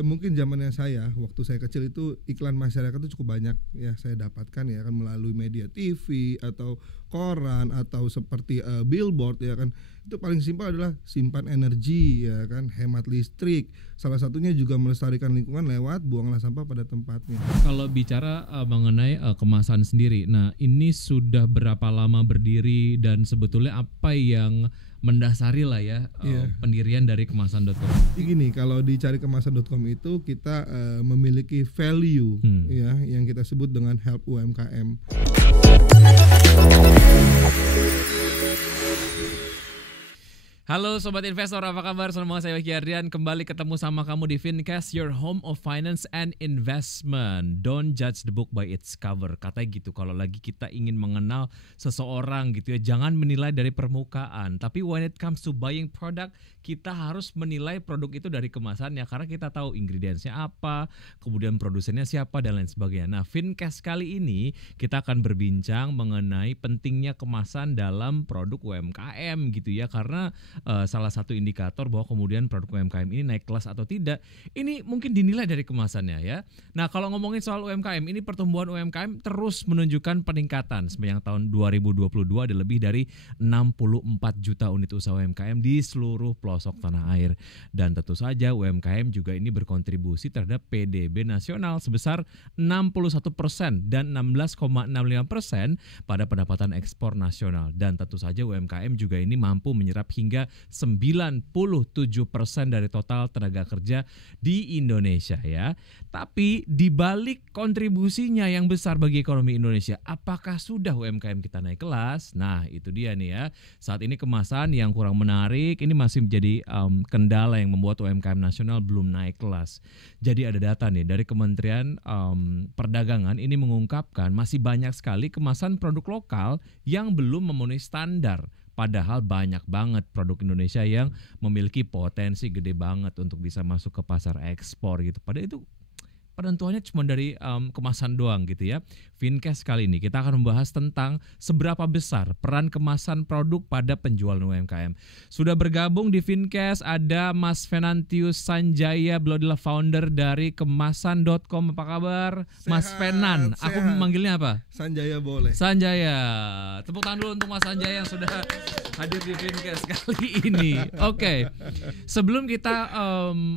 Mungkin zamannya saya, waktu saya kecil itu iklan masyarakat itu cukup banyak ya saya dapatkan ya kan melalui media TV atau koran atau seperti billboard ya kan. Itu paling simpel adalah simpan energi ya kan, hemat listrik. Salah satunya juga melestarikan lingkungan lewat buanglah sampah pada tempatnya. Kalau bicara mengenai kemasan sendiri, nah ini sudah berapa lama berdiri dan sebetulnya apa yang mendasari lah ya pendirian dari kemasan.com? Gini, kalau di carikemasan.com itu kita memiliki value ya yang kita sebut dengan help UMKM. Halo Sobat Investor, apa kabar? Sama saya Waki Adrian, kembali ketemu sama kamu di Fincast, your home of finance and investment. Don't judge the book by its cover. Katanya gitu, kalau lagi kita ingin mengenal seseorang gitu ya, jangan menilai dari permukaan. Tapi when it comes to buying product, kita harus menilai produk itu dari kemasannya. Karena kita tahu ingredientsnya apa, kemudian produsennya siapa, dan lain sebagainya. Nah, Fincast kali ini kita akan berbincang mengenai pentingnya kemasan dalam produk UMKM gitu ya. Karena salah satu indikator bahwa kemudian produk UMKM ini naik kelas atau tidak, ini mungkin dinilai dari kemasannya ya. Nah, kalau ngomongin soal UMKM, ini pertumbuhan UMKM terus menunjukkan peningkatan. Sepanjang tahun 2022 ada lebih dari 64 juta unit usaha UMKM di seluruh pelosok tanah air. Dan tentu saja UMKM juga ini berkontribusi terhadap PDB nasional sebesar 61% dan 16,65% pada pendapatan ekspor nasional. Dan tentu saja UMKM juga ini mampu menyerap hingga 97% dari total tenaga kerja di Indonesia ya. Tapi di balik kontribusinya yang besar bagi ekonomi Indonesia, apakah sudah UMKM kita naik kelas? Nah, itu dia nih ya. Saat ini kemasan yang kurang menarik ini masih menjadi kendala yang membuat UMKM nasional belum naik kelas. Jadi ada data nih dari Kementerian Perdagangan ini mengungkapkan masih banyak sekali kemasan produk lokal yang belum memenuhi standar. Padahal banyak banget produk Indonesia yang memiliki potensi gede banget untuk bisa masuk ke pasar ekspor gitu. Padahal itu penentuannya cuma dari kemasan doang gitu ya. Fincast kali ini kita akan membahas tentang seberapa besar peran kemasan produk pada penjualan UMKM. Sudah bergabung di Fincast ada Mas Venantius Sanjaya, beliau adalah founder dari kemasan.com. Apa kabar Mas Venan? Aku memanggilnya apa? Sanjaya boleh. Sanjaya. Tepuk tangan dulu untuk Mas Sanjaya yang sudah hadir di Fincast kali ini. Oke. Sebelum kita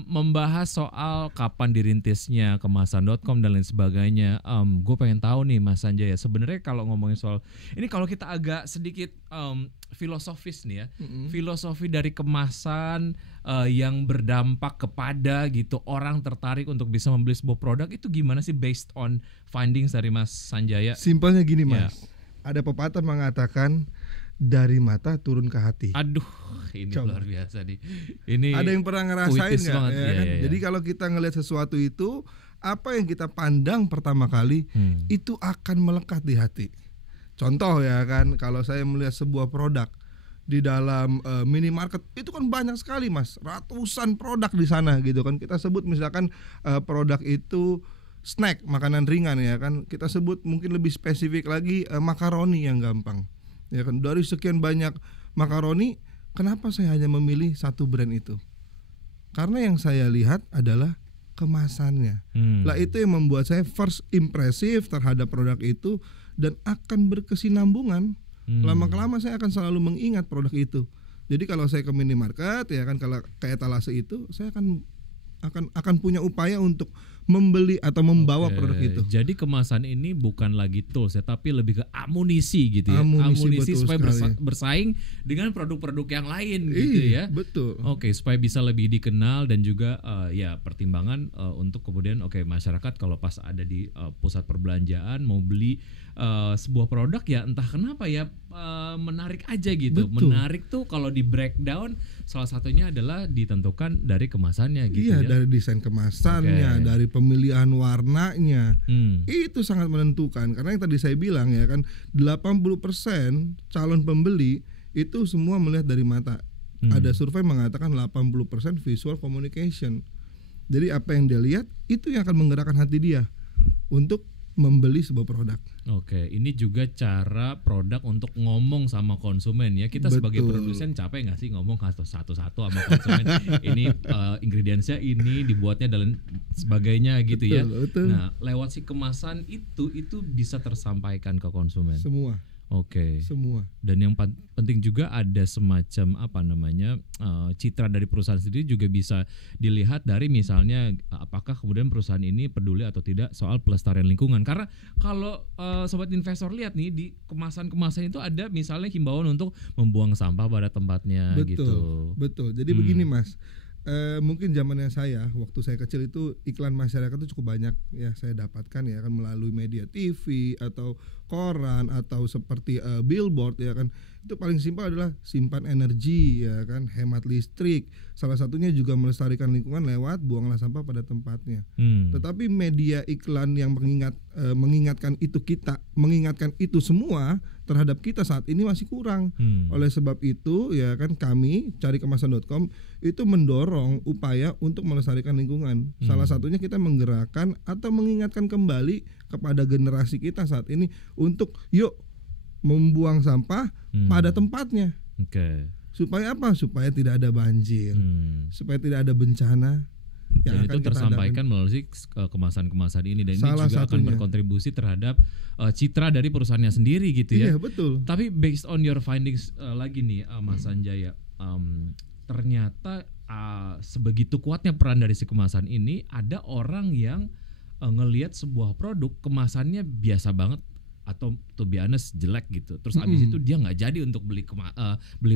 membahas soal kapan dirintisnya kemasan.com dan lain sebagainya, gue pengen tahu nih Mas Sanjaya, sebenarnya kalau ngomongin soal ini, kalau kita agak sedikit filosofis nih ya, filosofi dari kemasan yang berdampak kepada gitu orang tertarik untuk bisa membeli sebuah produk itu gimana sih based on findings dari Mas Sanjaya? Simpelnya gini Mas, ada pepatah mengatakan dari mata turun ke hati. Aduh, ini luar biasa nih. Ini ada yang pernah ngerasain nggak? Ya, kan? Ya. Jadi kalau kita ngelihat sesuatu itu, apa yang kita pandang pertama kali itu akan melekat di hati. Contoh ya kan, kalau saya melihat sebuah produk di dalam minimarket itu kan banyak sekali Mas, ratusan produk di sana gitu kan. Kita sebut misalkan produk itu snack, makanan ringan ya kan. Kita sebut mungkin lebih spesifik lagi makaroni yang gampang. Ya kan, dari sekian banyak makaroni, kenapa saya hanya memilih satu brand itu? Karena yang saya lihat adalah kemasannya. Lah itu yang membuat saya first impresif terhadap produk itu dan akan berkesinambungan. Lama-kelama saya akan selalu mengingat produk itu. Jadi kalau saya ke minimarket ya kan, kalau ke etalase itu saya akan punya upaya untuk membeli atau membawa produk itu. Jadi kemasan ini bukan lagi tools ya, tapi lebih ke amunisi gitu ya. Amunisi supaya bersaing dengan produk-produk yang lain gitu ya. Betul. Oke, supaya bisa lebih dikenal dan juga ya pertimbangan untuk kemudian masyarakat kalau pas ada di pusat perbelanjaan mau beli sebuah produk ya entah kenapa ya menarik aja gitu. Betul. Menarik tuh kalau di breakdown salah satunya adalah ditentukan dari kemasannya gitu ya. Dari desain kemasannya, dari pemilihan warnanya. Itu sangat menentukan karena yang tadi saya bilang ya kan 80% calon pembeli itu semua melihat dari mata. Ada survei mengatakan 80% visual communication. Jadi apa yang dia lihat itu yang akan menggerakkan hati dia untuk membeli sebuah produk. Oke, ini juga cara produk untuk ngomong sama konsumen ya. Kita sebagai produsen capek nggak sih ngomong satu-satu sama konsumen? Ini ingredientsnya ini, dibuatnya dan sebagainya gitu ya. Betul. Nah, lewat si kemasan itu bisa tersampaikan ke konsumen. Semua. Oke. Semua. Dan yang penting juga ada semacam citra dari perusahaan sendiri juga bisa dilihat dari misalnya apakah kemudian perusahaan ini peduli atau tidak soal pelestarian lingkungan. Karena kalau sobat investor lihat nih di kemasan-kemasan itu ada misalnya himbauan untuk membuang sampah pada tempatnya gitu. Betul. Jadi begini Mas. Mungkin zamannya saya, waktu saya kecil itu iklan masyarakat itu cukup banyak ya saya dapatkan ya kan melalui media TV atau koran atau seperti billboard ya kan. Itu paling simpel adalah simpan energi ya kan, hemat listrik. Salah satunya juga melestarikan lingkungan lewat buanglah sampah pada tempatnya. Tetapi media iklan yang mengingatkan itu semua terhadap kita saat ini masih kurang. Oleh sebab itu ya kan kami carikemasan.com itu mendorong upaya untuk melestarikan lingkungan. Salah satunya kita menggerakkan atau mengingatkan kembali kepada generasi kita saat ini untuk yuk membuang sampah pada tempatnya. Supaya apa? Supaya tidak ada banjir, supaya tidak ada bencana. Dan itu tersampaikan melalui kemasan-kemasan ini dan salah ini juga akan berkontribusi terhadap citra dari perusahaannya sendiri gitu ya. Iya betul. Tapi based on your findings lagi nih Mas Sanjaya, ternyata sebegitu kuatnya peran dari si kemasan ini, ada orang yang ngelihat sebuah produk kemasannya biasa banget atau to be honest jelek gitu, terus abis itu dia nggak jadi untuk beli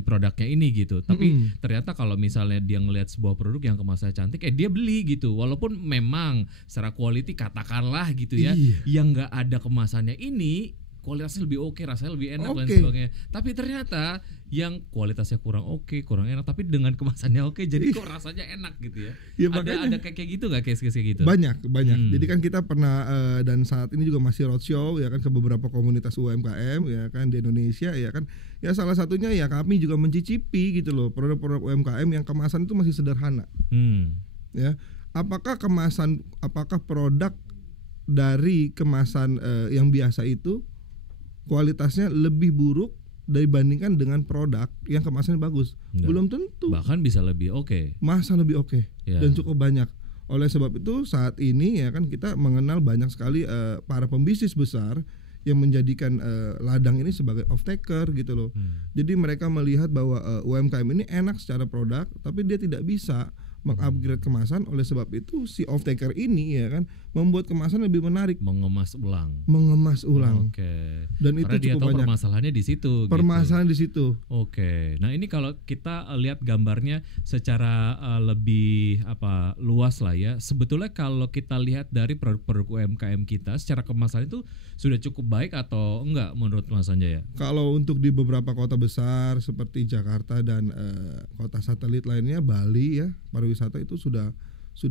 produknya ini gitu. Tapi ternyata kalau misalnya dia ngelihat sebuah produk yang kemasannya cantik, dia beli gitu, walaupun memang secara quality katakanlah gitu ya, yang nggak ada kemasannya ini kualitasnya lebih oke, rasanya lebih enak dan sebagainya. Tapi ternyata yang kualitasnya kurang oke, kurang enak, tapi dengan kemasannya oke, jadi kok rasanya enak gitu ya. Ada kayak gitu nggak case-case gitu? Banyak. Jadi kan kita pernah dan saat ini juga masih roadshow ya kan ke beberapa komunitas UMKM ya kan di Indonesia ya kan. Ya salah satunya ya kami juga mencicipi gitu loh produk-produk UMKM yang kemasan itu masih sederhana. Ya, apakah produk dari kemasan yang biasa itu kualitasnya lebih buruk dibandingkan dengan produk yang kemasannya bagus? Belum tentu. Bahkan bisa lebih oke. Masa lebih oke dan cukup banyak. Oleh sebab itu saat ini ya kan kita mengenal banyak sekali para pembisnis besar yang menjadikan ladang ini sebagai off taker gitu loh. Jadi mereka melihat bahwa UMKM ini enak secara produk, tapi dia tidak bisa mengupgrade kemasan. Oleh sebab itu si off taker ini ya kan membuat kemasan lebih menarik, mengemas ulang. Oke. Dan karena itu dia cukup tahu banyak permasalahannya di situ. Permasalahan di situ. Oke. Nah ini kalau kita lihat gambarnya secara lebih luas lah ya. Sebetulnya kalau kita lihat dari produk-produk UMKM kita secara kemasan itu sudah cukup baik atau enggak menurut Mas Sanjaya? Kalau untuk di beberapa kota besar seperti Jakarta dan kota satelit lainnya, Bali ya, pariwisata itu sudah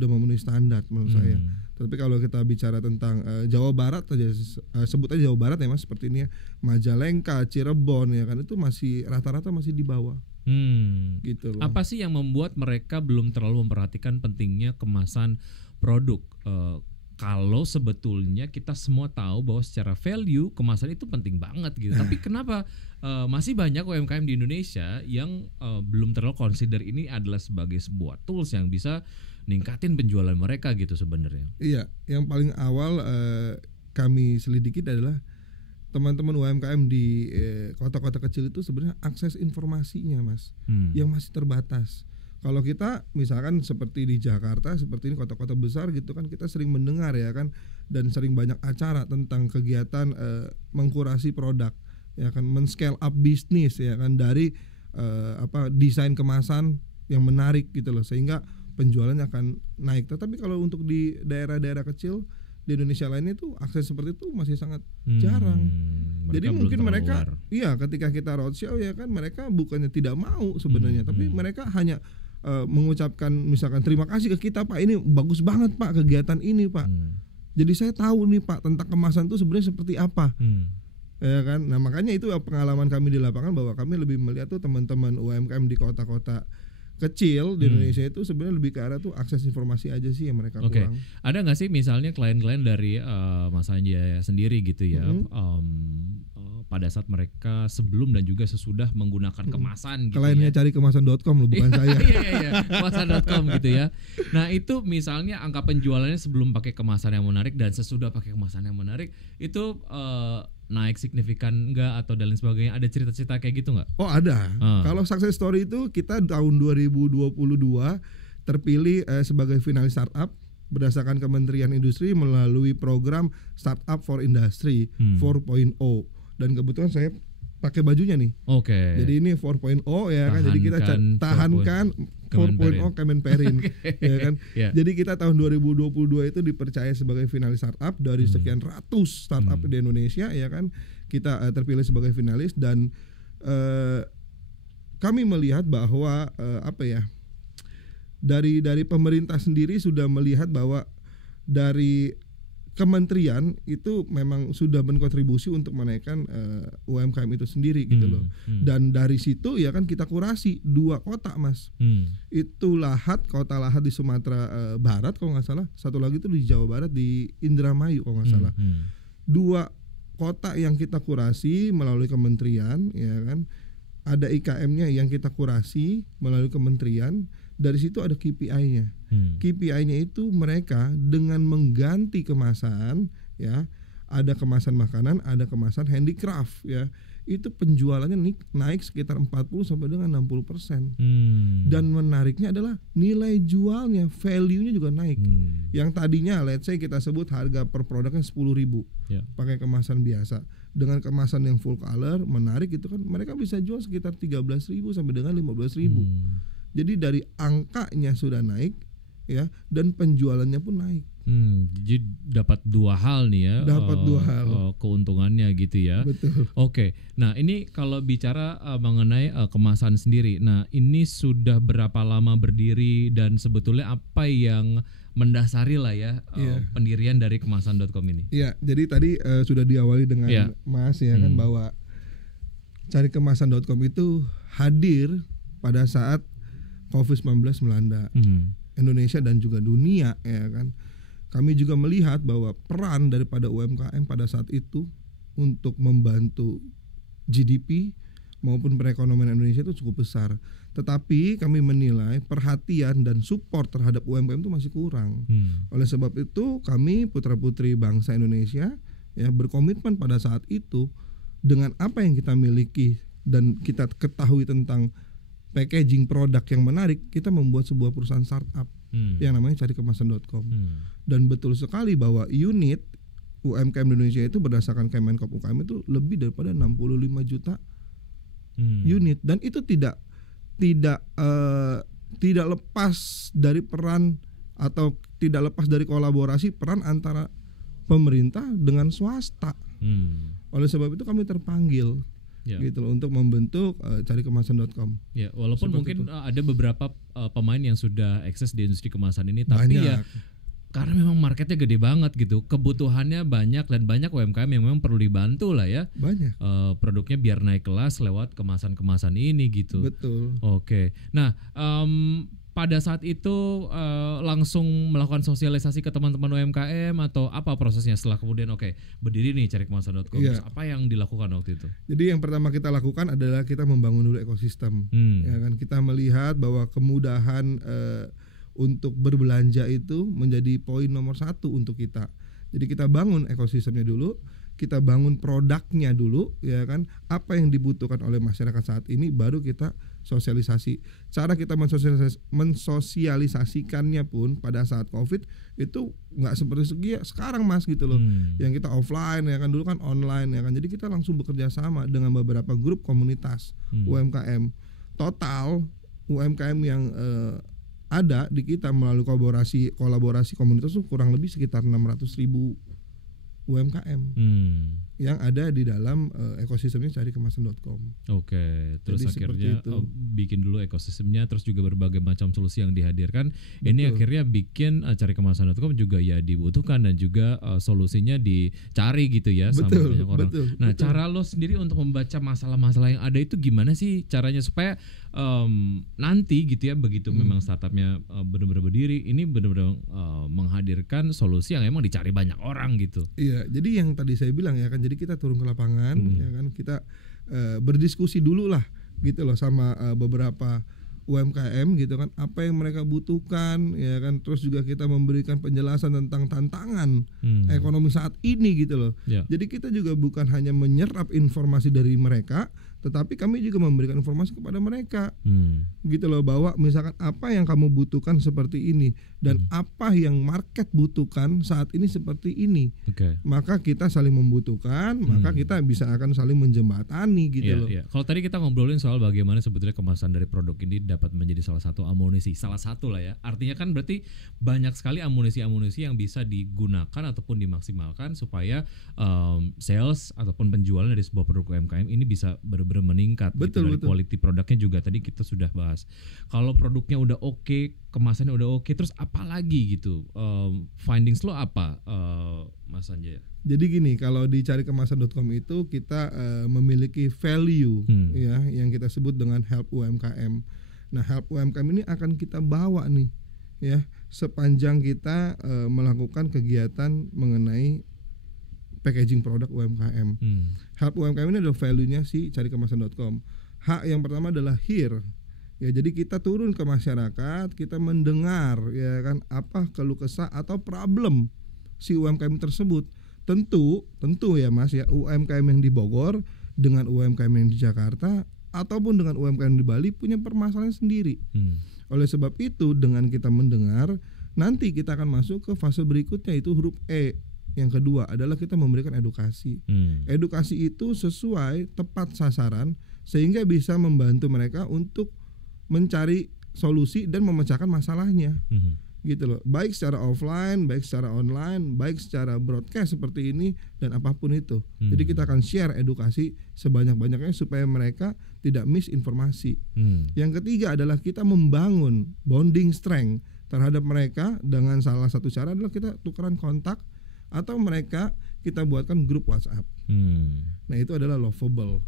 memenuhi standar menurut saya. Tapi kalau kita bicara tentang Jawa Barat aja, sebut aja Jawa Barat ya Mas, seperti ini ya, Majalengka, Cirebon ya kan, itu masih rata-rata masih di bawah. Gitu loh. Apa sih yang membuat mereka belum terlalu memperhatikan pentingnya kemasan produk? Kalau sebetulnya kita semua tahu bahwa secara value kemasan itu penting banget gitu. Tapi kenapa masih banyak UMKM di Indonesia yang belum terlalu consider ini adalah sebagai sebuah tools yang bisa ningkatin penjualan mereka gitu sebenarnya? Iya, yang paling awal kami selidiki adalah teman-teman UMKM di kota-kota kecil itu sebenarnya akses informasinya Mas, yang masih terbatas. Kalau kita misalkan seperti di Jakarta, seperti ini kota-kota besar gitu kan, kita sering mendengar ya kan, dan sering banyak acara tentang kegiatan mengkurasi produk ya kan, men-scale up bisnis ya kan, dari desain kemasan yang menarik gitu loh, sehingga penjualannya akan naik. Tetapi kalau untuk di daerah-daerah kecil di Indonesia lainnya itu akses seperti itu masih sangat jarang. Jadi mungkin mereka ketika kita roadshow ya kan, mereka bukannya tidak mau sebenarnya, tapi mereka hanya mengucapkan misalkan terima kasih ke kita Pak, ini bagus banget Pak kegiatan ini Pak. Jadi saya tahu nih Pak tentang kemasan itu sebenarnya seperti apa. Ya kan. Nah, makanya itu pengalaman kami di lapangan, bahwa kami lebih melihat tuh teman-teman UMKM di kota-kota kecil di Indonesia itu sebenarnya lebih ke arah tuh akses informasi aja sih yang mereka kurang. Ada nggak sih misalnya klien-klien dari Mas Anjaya sendiri gitu ya, pada saat mereka sebelum dan juga sesudah menggunakan kemasan gitu kliennya ya. cari kemasan.com loh, bukan saya. Iya, kemasan.com gitu ya. Nah itu misalnya angka penjualannya sebelum pakai kemasan yang menarik dan sesudah pakai kemasan yang menarik itu naik signifikan enggak atau dan lain sebagainya, ada cerita-cerita kayak gitu nggak? Oh ada. Kalau success story itu kita tahun 2022 terpilih sebagai finalis startup berdasarkan Kementerian Industri melalui program Startup for Industry 4.0, dan kebetulan saya pakai bajunya nih. Jadi ini 4.0 ya kan. Jadi kita tahankan 4.0 Kemenperin ya kan. Jadi kita tahun 2022 itu dipercaya sebagai finalis startup dari sekian ratus startup di Indonesia ya kan. Kita terpilih sebagai finalis dan kami melihat bahwa dari pemerintah sendiri sudah melihat bahwa dari kementerian itu memang sudah berkontribusi untuk menaikkan UMKM itu sendiri gitu loh. Dan dari situ ya kan kita kurasi 2 kota Mas. Itu kota Lahat di Sumatera Barat kalau nggak salah, satu lagi itu di Jawa Barat di Indramayu kalau nggak salah. 2 kota yang kita kurasi melalui kementerian ya kan. Ada IKM-nya yang kita kurasi melalui kementerian. Dari situ ada KPI-nya. KPI-nya itu mereka dengan mengganti kemasan ya, ada kemasan makanan, ada kemasan handicraft ya. Itu penjualannya naik sekitar 40 sampai dengan 60%. Dan menariknya adalah nilai jualnya, value-nya juga naik. Yang tadinya let's say kita sebut harga per produknya 10.000 pakai kemasan biasa. Dengan kemasan yang full color, menarik itu kan mereka bisa jual sekitar 13.000 sampai dengan 15.000. Jadi dari angkanya sudah naik ya, dan penjualannya pun naik. Jadi dapat 2 hal nih ya. Dapat 2 hal keuntungannya gitu ya. Betul. Oke. Nah, ini kalau bicara mengenai kemasan sendiri. Nah, ini sudah berapa lama berdiri dan sebetulnya apa yang mendasari lah ya pendirian dari kemasan.com ini? Iya, jadi tadi sudah diawali dengan Mas ya kan bahwa cari kemasan.com itu hadir pada saat COVID-19 melanda Indonesia dan juga dunia ya kan. Kami juga melihat bahwa peran daripada UMKM pada saat itu untuk membantu GDP maupun perekonomian Indonesia itu cukup besar. Tetapi kami menilai perhatian dan support terhadap UMKM itu masih kurang. Oleh sebab itu kami putra-putri bangsa Indonesia ya berkomitmen pada saat itu dengan apa yang kita miliki dan kita ketahui tentang packaging produk yang menarik, kita membuat sebuah perusahaan startup yang namanya carikemasan.com. Dan betul sekali bahwa unit UMKM di Indonesia itu berdasarkan Kemenkop UKM itu lebih daripada 65 juta unit, dan itu tidak lepas dari peran atau tidak lepas dari kolaborasi peran antara pemerintah dengan swasta. Oleh sebab itu kami terpanggil gitu loh untuk membentuk carikemasan.com. Ya, walaupun seperti mungkin ada beberapa pemain yang sudah eksis di industri kemasan ini, tapi ya karena memang marketnya gede banget gitu, kebutuhannya banyak dan banyak UMKM yang memang perlu dibantu lah ya. Banyak. Produknya biar naik kelas lewat kemasan-kemasan ini gitu. Betul. Oke. Nah, pada saat itu langsung melakukan sosialisasi ke teman-teman UMKM atau apa prosesnya setelah kemudian berdiri nih carikemasan.com? Terus apa yang dilakukan waktu itu? Jadi yang pertama kita lakukan adalah kita membangun dulu ekosistem. Ya kan, kita melihat bahwa kemudahan untuk berbelanja itu menjadi poin nomor 1 untuk kita. Jadi kita bangun ekosistemnya dulu, kita bangun produknya dulu ya kan, apa yang dibutuhkan oleh masyarakat saat ini baru kita sosialisasi. Cara kita mensosialisasikannya pun pada saat COVID itu nggak seperti sekarang Mas gitu loh. Yang kita offline ya kan, dulu kan online ya kan. Jadi kita langsung bekerja sama dengan beberapa grup komunitas UMKM. Total UMKM yang ada di kita melalui kolaborasi komunitas itu kurang lebih sekitar 600.000 UMKM. yang ada di dalam ekosistemnya carikemasan.com. Oke, terus Jadi akhirnya seperti itu. bikin dulu ekosistemnya, terus juga berbagai macam solusi yang dihadirkan. Ini Betul. akhirnya bikin carikemasan.com juga ya dibutuhkan dan juga solusinya dicari gitu ya sama Betul, banyak orang. betul, Nah, betul. cara lo sendiri untuk membaca masalah-masalah yang ada itu gimana sih caranya supaya nanti gitu ya begitu memang startupnya benar-benar berdiri, ini benar-benar menghadirkan solusi yang emang dicari banyak orang gitu. Iya, jadi yang tadi saya bilang ya kan, jadi kita turun ke lapangan, ya kan, kita berdiskusi dulu lah, gitu loh, sama beberapa UMKM gitu kan, apa yang mereka butuhkan, ya kan, terus juga kita memberikan penjelasan tentang tantangan ekonomi saat ini gitu loh. Ya. Jadi kita juga bukan hanya menyerap informasi dari mereka, tetapi kami juga memberikan informasi kepada mereka, gitu loh, bahwa misalkan apa yang kamu butuhkan seperti ini dan apa yang market butuhkan saat ini seperti ini. Oke. Maka kita saling membutuhkan, maka kita bisa akan saling menjembatani gitu Iya, loh. iya. Kalau tadi kita ngobrolin soal bagaimana sebetulnya kemasan dari produk ini dapat menjadi salah satu amunisi, salah satu lah ya. Artinya kan berarti banyak sekali amunisi-amunisi yang bisa digunakan ataupun dimaksimalkan supaya sales ataupun penjualan dari sebuah produk UMKM ini bisa benar-benar meningkat. Betul, gitu. Dari betul. quality produknya juga tadi kita sudah bahas. Kalau produknya udah oke, kemasannya udah oke, terus apa lagi gitu? Findings lo apa, Mas Sanjay? Jadi gini, kalau di carikemasan.com itu kita memiliki value ya yang kita sebut dengan help UMKM. Nah, help UMKM ini akan kita bawa nih ya sepanjang kita melakukan kegiatan mengenai packaging produk UMKM. Help UMKM ini adalah value-nya si carikemasan.com. Hak yang pertama adalah hear. Ya, jadi kita turun ke masyarakat, kita mendengar ya kan apa keluh kesah atau problem si UMKM tersebut. Tentu ya Mas ya, UMKM yang di Bogor dengan UMKM yang di Jakarta ataupun dengan UMKM di Bali punya permasalahan sendiri. Oleh sebab itu dengan kita mendengar, nanti kita akan masuk ke fase berikutnya, itu huruf E. Yang kedua adalah kita memberikan edukasi. Edukasi itu sesuai tepat sasaran sehingga bisa membantu mereka untuk mencari solusi dan memecahkan masalahnya. Gitu loh. Baik secara offline, baik secara online, baik secara broadcast seperti ini dan apapun itu. Jadi kita akan share edukasi sebanyak-banyaknya supaya mereka tidak miss informasi. Yang ketiga adalah kita membangun bonding strength terhadap mereka dengan salah satu cara adalah kita tukeran kontak atau mereka kita buatkan grup WhatsApp. Nah, itu adalah lovable.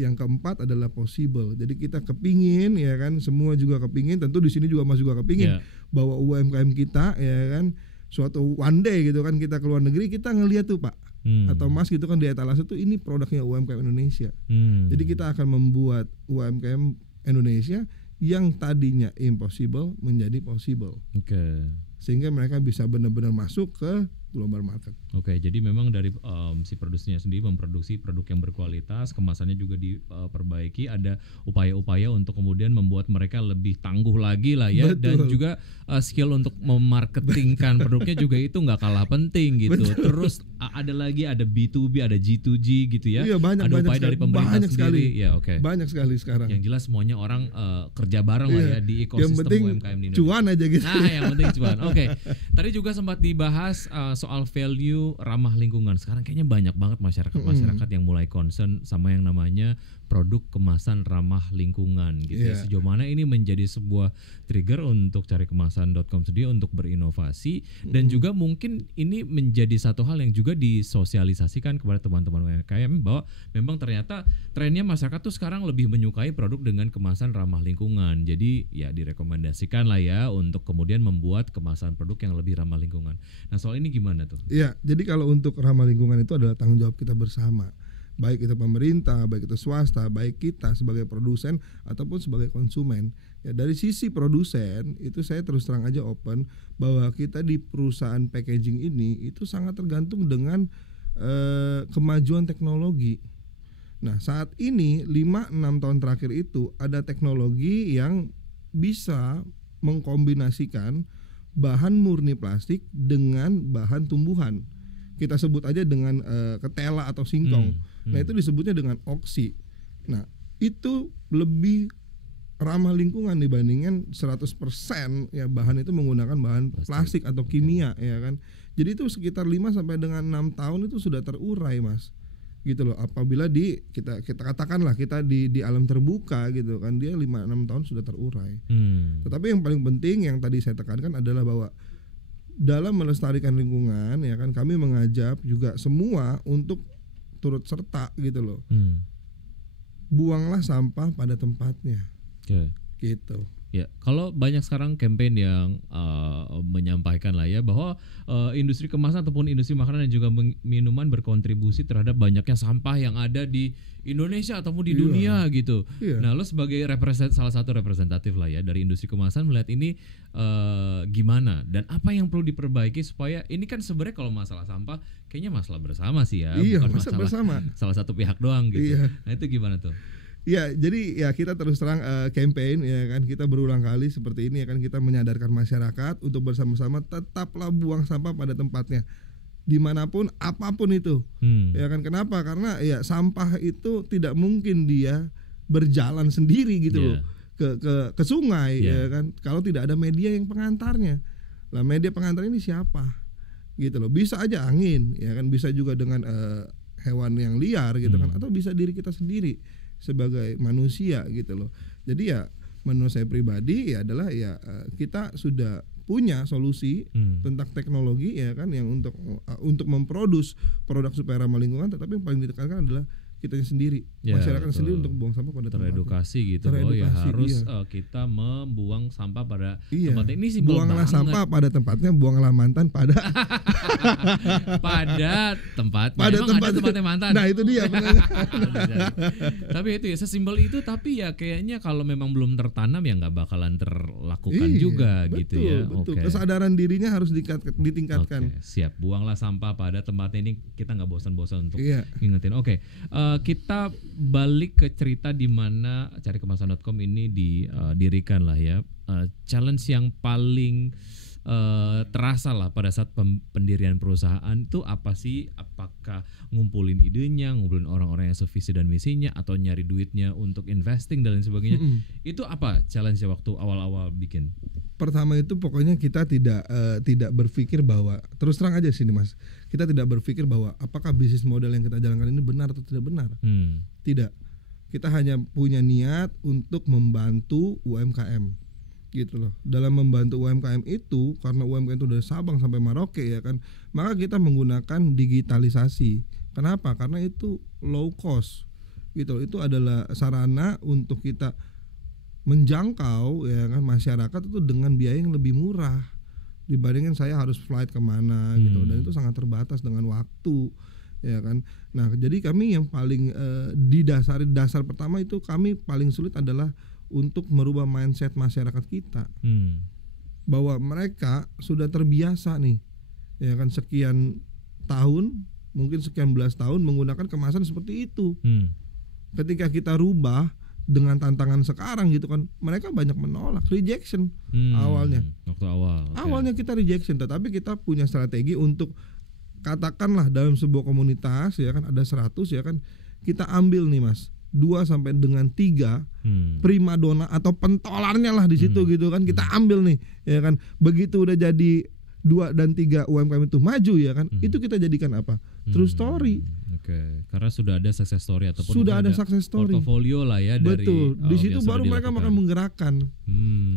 Yang keempat adalah possible. Jadi kita kepingin ya kan, semua juga kepingin, tentu di sini juga Mas juga kepingin bahwa UMKM kita ya kan suatu one day gitu kan kita keluar negeri, kita ngelihat tuh Pak atau Mas gitu kan di etalase tuh ini produknya UMKM Indonesia. Jadi kita akan membuat UMKM Indonesia yang tadinya impossible menjadi possible. Sehingga mereka bisa benar-benar masuk ke global market. Oke, jadi memang dari si produsennya sendiri memproduksi produk yang berkualitas, kemasannya juga diperbaiki, ada upaya-upaya untuk kemudian membuat mereka lebih tangguh lagi lah ya. Betul. Dan juga skill untuk memarketingkan produknya juga itu nggak kalah penting gitu. Betul. Terus ada lagi ada B2B, ada G2G gitu ya. Iya, banyak, ada upaya dari pemerintah banyak sendiri. sekali. Ya, oke. Banyak sekali sekarang. Yang jelas semuanya orang kerja bareng lah ya di ekosistem yang penting UMKM di Indonesia. cuan aja gitu. Nah, yang penting cuan. Oke. Tadi juga sempat dibahas soal value ramah lingkungan. Sekarang kayaknya banyak banget masyarakat yang mulai concern sama yang namanya produk kemasan ramah lingkungan gitu ya. Sejauh mana ini menjadi sebuah trigger untuk carikemasan.com sendiri untuk berinovasi dan juga mungkin ini menjadi satu hal yang juga disosialisasikan kepada teman-teman UMKM bahwa memang ternyata trennya masyarakat tuh sekarang lebih menyukai produk dengan kemasan ramah lingkungan. Jadi ya direkomendasikan lah ya untuk kemudian membuat kemasan produk yang lebih ramah lingkungan. Nah, soal ini gimana tuh? Iya, jadi kalau untuk ramah lingkungan itu adalah tanggung jawab kita bersama. Baik itu pemerintah, baik itu swasta, baik kita sebagai produsen ataupun sebagai konsumen. Ya, dari sisi produsen itu saya terus terang aja open bahwa kita di perusahaan packaging ini itu sangat tergantung dengan kemajuan teknologi. Nah, saat ini 5-6 tahun terakhir itu ada teknologi yang bisa mengkombinasikan bahan murni plastik dengan bahan tumbuhan. Kita sebut aja dengan ketela atau singkong. Nah, itu disebutnya dengan oksi. Nah, itu lebih ramah lingkungan dibandingkan 100% ya bahan itu menggunakan bahan plastik atau kimia ya kan. Jadi itu sekitar 5 sampai dengan 6 tahun itu sudah terurai, Mas. gitu loh. Apabila kita katakanlah kita di alam terbuka gitu kan, dia 5-6 tahun sudah terurai. Tetapi yang paling penting yang tadi saya tekankan adalah bahwa dalam melestarikan lingkungan ya kan, kami mengajak juga semua untuk turut serta gitu loh. Buanglah sampah pada tempatnya. Gitu. Ya, kalau banyak sekarang campaign yang menyampaikan lah ya bahwa industri kemasan ataupun industri makanan dan juga minuman berkontribusi terhadap banyaknya sampah yang ada di Indonesia ataupun di dunia gitu. Nah, lo sebagai salah satu representatif lah ya dari industri kemasan melihat ini gimana dan apa yang perlu diperbaiki supaya ini kan sebenarnya kalau masalah sampah kayaknya masalah bersama sih ya, bukan masalah bersama salah satu pihak doang gitu. Nah, itu gimana tuh? Ya, jadi ya kita terus terang campaign ya kan, kita berulang kali seperti ini ya kan, kita menyadarkan masyarakat untuk bersama-sama tetaplah buang sampah pada tempatnya dimanapun apapun itu. Ya kan, kenapa? Karena ya sampah itu tidak mungkin dia berjalan sendiri gitu loh ke sungai ya kan, kalau tidak ada media yang pengantarnya. Lah media pengantar ini siapa? Gitu loh. Bisa aja angin ya kan, bisa juga dengan hewan yang liar gitu kan, atau bisa diri kita sendiri sebagai manusia gitu loh. Jadi ya menurut saya pribadi ya adalah ya kita sudah punya solusi tentang teknologi ya kan, yang untuk memproduksi produk supaya ramah lingkungan, tetapi yang paling ditekankan adalah kitanya sendiri, masyarakat sendiri untuk buang sampah pada tempatnya. Teredukasi gitu, oh ya harus kita membuang sampah pada tempatnya. Ini sih buanglah sampah pada tempatnya, buanglah mantan pada pada tempatnya. Pada emang ada tempatnya mantan. Nah itu dia. Tapi itu ya sesimpel itu, tapi ya kayaknya kalau memang belum tertanam ya nggak bakalan terlakukan juga betul, gitu ya. Betul. Kesadaran dirinya harus ditingkatkan. Siap, buanglah sampah pada tempatnya, ini kita nggak bosan-bosan untuk ngingetin. Kita balik ke cerita di mana carikemasan.com ini didirikan lah ya. Challenge yang paling terasa lah pada saat pendirian perusahaan itu apa sih? Apakah ngumpulin idenya, ngumpulin orang-orang yang sevisi dan misinya, atau nyari duitnya untuk investing dan lain sebagainya? Itu apa challenge-nya waktu awal-awal bikin? Pertama itu pokoknya kita tidak berpikir bahwa, terus terang aja sini Mas, kita tidak berpikir bahwa apakah bisnis model yang kita jalankan ini benar atau tidak benar. Tidak. Kita hanya punya niat untuk membantu UMKM gitu loh. Dalam membantu UMKM itu, karena UMKM itu dari Sabang sampai Merauke ya kan, maka kita menggunakan digitalisasi. Kenapa? Karena itu low cost gitu. Itu adalah sarana untuk kita menjangkau ya kan masyarakat itu dengan biaya yang lebih murah dibandingkan saya harus flight kemana gitu, dan itu sangat terbatas dengan waktu ya kan. Nah jadi kami yang paling dasar pertama itu kami paling sulit adalah untuk merubah mindset masyarakat kita, bahwa mereka sudah terbiasa nih ya kan, sekian tahun, mungkin sekian belas tahun menggunakan kemasan seperti itu. Ketika kita rubah dengan tantangan sekarang gitu kan, mereka banyak menolak, rejection awalnya. Waktu awalnya kita rejection, tetapi kita punya strategi untuk, katakanlah dalam sebuah komunitas ya kan ada 100 ya kan, kita ambil nih Mas 2 sampai dengan 3 primadona atau pentolarnya lah di situ gitu kan, kita ambil nih ya kan. Begitu udah jadi 2 dan 3 UMKM itu maju ya kan, itu kita jadikan apa? True story. Karena sudah ada success story ataupun sudah ada success story, portofolio lah ya. Betul. Di situ baru mereka akan menggerakkan.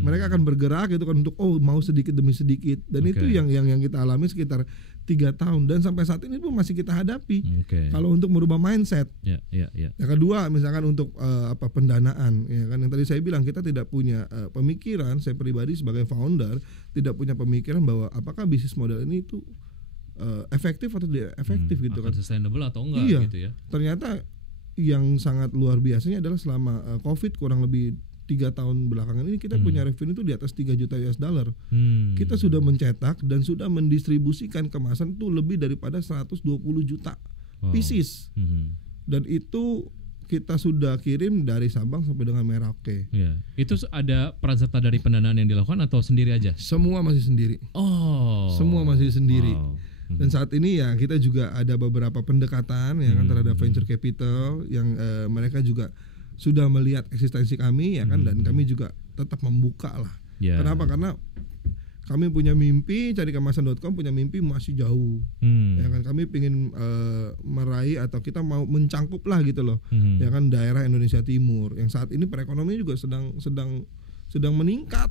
Mereka akan bergerak gitu kan untuk mau sedikit demi sedikit, dan itu yang kita alami sekitar 3 tahun dan sampai saat ini pun masih kita hadapi. Kalau untuk merubah mindset. Yang kedua misalkan untuk pendanaan ya kan, yang tadi saya bilang kita tidak punya pemikiran, saya pribadi sebagai founder tidak punya pemikiran bahwa apakah bisnis model ini itu efektif atau tidak efektif gitu kan, sustainable atau enggak gitu ya. Ternyata yang sangat luar biasanya adalah selama Covid kurang lebih 3 tahun belakangan ini kita punya revenue itu di atas 3 juta US dollar. Kita sudah mencetak dan sudah mendistribusikan kemasan itu lebih daripada 120 juta pieces. Dan itu kita sudah kirim dari Sabang sampai dengan Merauke. Itu ada peran serta dari pendanaan yang dilakukan atau sendiri aja? Semua masih sendiri. Semua masih sendiri. Dan saat ini ya kita juga ada beberapa pendekatan ya kan terhadap venture capital yang mereka juga sudah melihat eksistensi kami ya kan, dan kami juga tetap membuka lah. Kenapa? Karena Kami punya mimpi, carikemasan.com punya mimpi masih jauh. Ya kan kami ingin meraih atau kita mau mencangkup lah gitu loh. Ya kan daerah Indonesia Timur yang saat ini perekonomian juga sedang meningkat.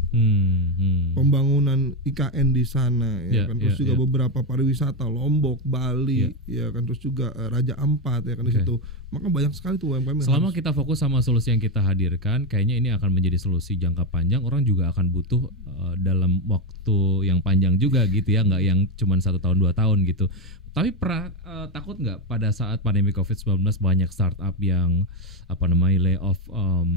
Pembangunan IKN di sana ya kan, terus juga beberapa pariwisata Lombok, Bali ya kan, terus juga Raja Ampat ya kan di situ. Maka banyak sekali tuh UMKM. Selama kita fokus sama solusi yang kita hadirkan, kayaknya ini akan menjadi solusi jangka panjang. Orang juga akan butuh dalam waktu yang panjang juga gitu ya, nggak yang cuma 1 tahun 2 tahun gitu. Tapi takut nggak pada saat pandemi COVID-19 banyak startup yang lay off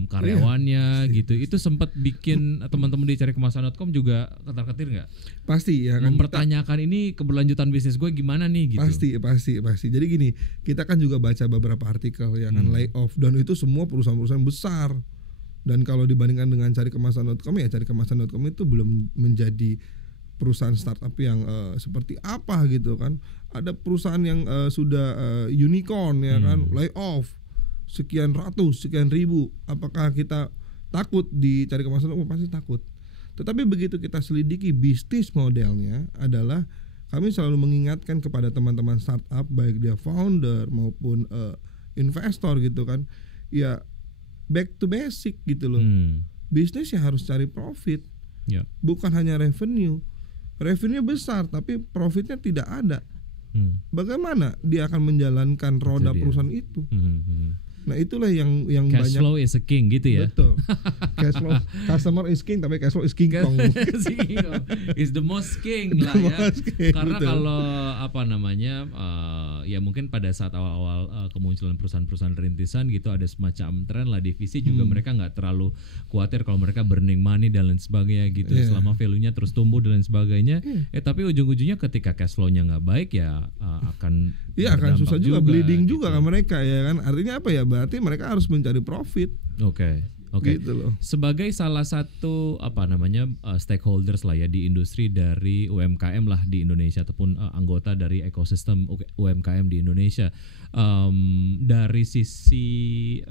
karyawannya gitu. Itu sempat bikin teman-teman di carikemasan.com juga ketar-ketir nggak? Pasti ya kan. Mempertanyakan ini keberlanjutan bisnis gue gimana nih gitu. Pasti. Jadi gini, kita kan juga baca beberapa artikel ya kan lay off, dan itu semua perusahaan-perusahaan besar. Dan kalau dibandingkan dengan carikemasan.com ya carikemasan.com itu belum menjadi perusahaan startup yang seperti apa gitu kan. Ada perusahaan yang sudah unicorn ya kan, lay off sekian ratus, sekian ribu. Apakah kita takut di carikemasan.com? Pasti takut. Tetapi begitu kita selidiki bisnis modelnya adalah kami selalu mengingatkan kepada teman-teman startup, baik dia founder maupun investor gitu kan, ya back to basic gitu loh. Bisnis ya harus cari profit, bukan hanya revenue. Revenue besar tapi profitnya tidak ada. Bagaimana dia akan menjalankan roda perusahaan itu? Nah itulah yang cash banyak. Flow is a king gitu ya. Betul. Cash flow, customer is king tapi cash flow is king kong. Is the most king lah ya. Karena betul. Kalau ya mungkin pada saat awal-awal kemunculan perusahaan-perusahahan rintisan gitu ada semacam tren lah divisi juga mereka nggak terlalu khawatir kalau mereka burning money dan lain sebagainya gitu selama value-nya terus tumbuh dan lain sebagainya. Tapi ujung-ujungnya ketika cash flow-nya nggak baik ya akan susah juga bleeding juga kan mereka ya kan. Artinya apa ya? Berarti mereka harus mencari profit. Oke. Gitu loh. Sebagai salah satu stakeholders lah ya di industri dari UMKM lah di Indonesia ataupun anggota dari ekosistem UMKM di Indonesia, dari sisi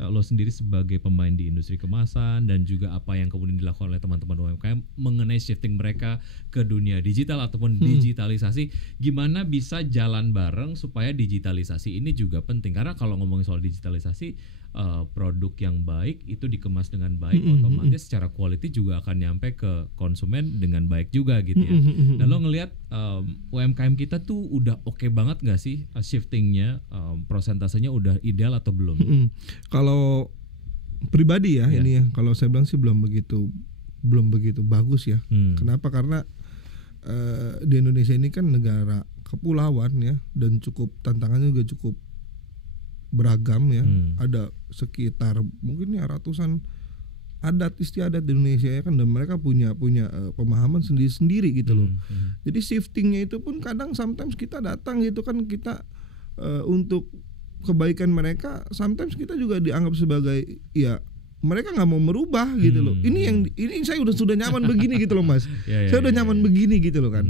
lo sendiri sebagai pemain di industri kemasan dan juga apa yang kemudian dilakukan oleh teman-teman UMKM mengenai shifting mereka ke dunia digital ataupun digitalisasi, gimana bisa jalan bareng supaya digitalisasi ini juga penting? Karena kalau ngomongin soal digitalisasi, produk yang baik itu dikemas dengan baik, otomatis secara quality juga akan nyampe ke konsumen dengan baik juga gitu ya. Dan lo ngelihat UMKM kita tuh udah oke banget nggak sih shiftingnya, prosentasenya udah ideal atau belum? Kalau pribadi ya ini ya, kalau saya bilang sih belum begitu bagus ya. Kenapa? Karena di Indonesia ini kan negara kepulauan ya, dan tantangannya juga cukup beragam ya. Ada sekitar mungkin ya ratusan adat istiadat di Indonesia ya kan, dan mereka punya pemahaman sendiri-sendiri gitu loh. Jadi shiftingnya itu pun kadang sometimes kita datang gitu kan, kita untuk kebaikan mereka, sometimes kita juga dianggap sebagai ya mereka nggak mau merubah gitu loh. Ini saya sudah nyaman begini gitu loh Mas. Saya udah nyaman begini gitu loh kan.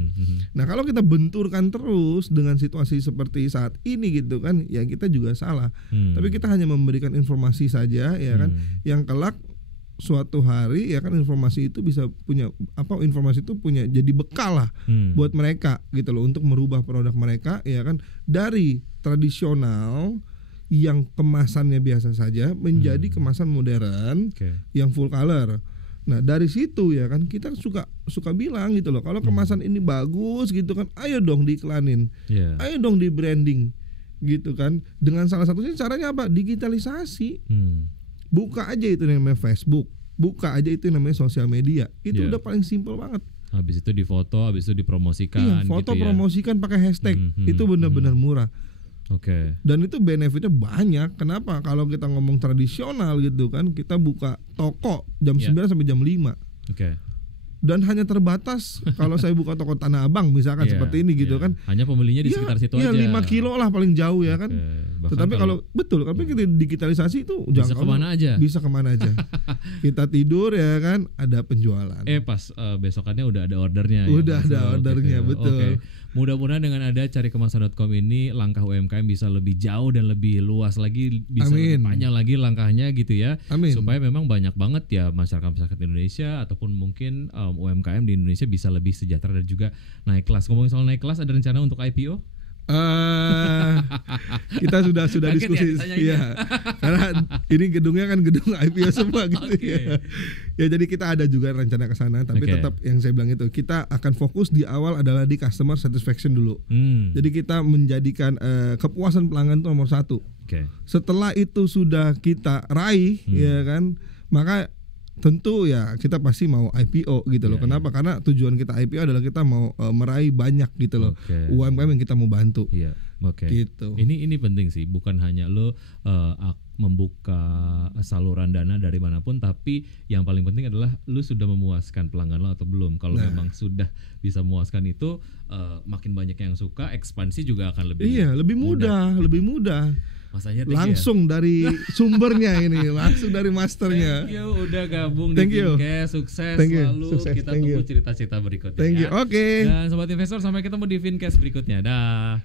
Nah kalau kita benturkan terus dengan situasi seperti saat ini gitu kan, ya kita juga salah. Tapi kita hanya memberikan informasi saja ya kan, yang kelak suatu hari ya kan informasi itu bisa punya jadi bekal lah buat mereka gitu loh, untuk merubah produk mereka ya kan, dari tradisional yang kemasannya biasa saja menjadi kemasan modern yang full color. Nah dari situ ya kan kita suka bilang gitu loh, kalau kemasan ini bagus gitu kan, ayo dong diiklanin, ayo dong di branding gitu kan. Dengan salah satunya caranya apa? Digitalisasi. Buka aja itu namanya Facebook, buka aja itu namanya sosial media. Itu udah paling simpel banget. Habis itu difoto, habis itu dipromosikan. Foto gitu ya. Promosikan pakai hashtag. Itu benar-benar murah. Dan itu benefitnya banyak. Kenapa? Kalau kita ngomong tradisional gitu kan, kita buka toko jam 9 sampai jam 5. Dan hanya terbatas kalau saya buka toko Tanah Abang misalkan seperti ini gitu kan. Hanya pembelinya di sekitar situ aja. 5 kilo lah paling jauh ya kan. Tetapi kalau kita digitalisasi itu bisa kemana aja. Bisa kemana aja. Kita tidur ya kan, ada penjualan. Pas besokannya udah ada ordernya. Udah ada ordernya, betul. Mudah-mudahan dengan ada carikemasan.com ini langkah UMKM bisa lebih jauh dan lebih luas lagi, bisa lebih panjang lagi langkahnya gitu ya. Amin. Supaya memang banyak banget ya masyarakat Indonesia ataupun mungkin UMKM di Indonesia bisa lebih sejahtera dan juga naik kelas. Ngomongin soal naik kelas, ada rencana untuk IPO? Kita sudah diskusi ya, karena ini gedungnya kan gedung IPO semua gitu ya. Ya jadi kita ada juga rencana ke sana, tapi tetap yang saya bilang itu kita akan fokus di awal adalah di customer satisfaction dulu. Jadi kita menjadikan kepuasan pelanggan itu nomor 1. Setelah itu sudah kita raih, ya kan, maka tentu ya kita pasti mau IPO gitu loh. Kenapa? Karena tujuan kita IPO adalah kita mau meraih banyak gitu loh UMKM yang kita mau bantu. Gitu. Ini penting sih, bukan hanya lo membuka saluran dana dari manapun, tapi yang paling penting adalah lo sudah memuaskan pelanggan lo atau belum. Kalau memang sudah bisa memuaskan itu, makin banyak yang suka, ekspansi juga akan lebih mudah. Masanya langsung dari sumbernya ini, langsung dari masternya. Thank you udah gabung di Fincast, sukses selalu. Kita tunggu cerita-cerita berikutnya. Thank you. Oke. Dan sobat investor, sampai ketemu di Fincast berikutnya. Dah.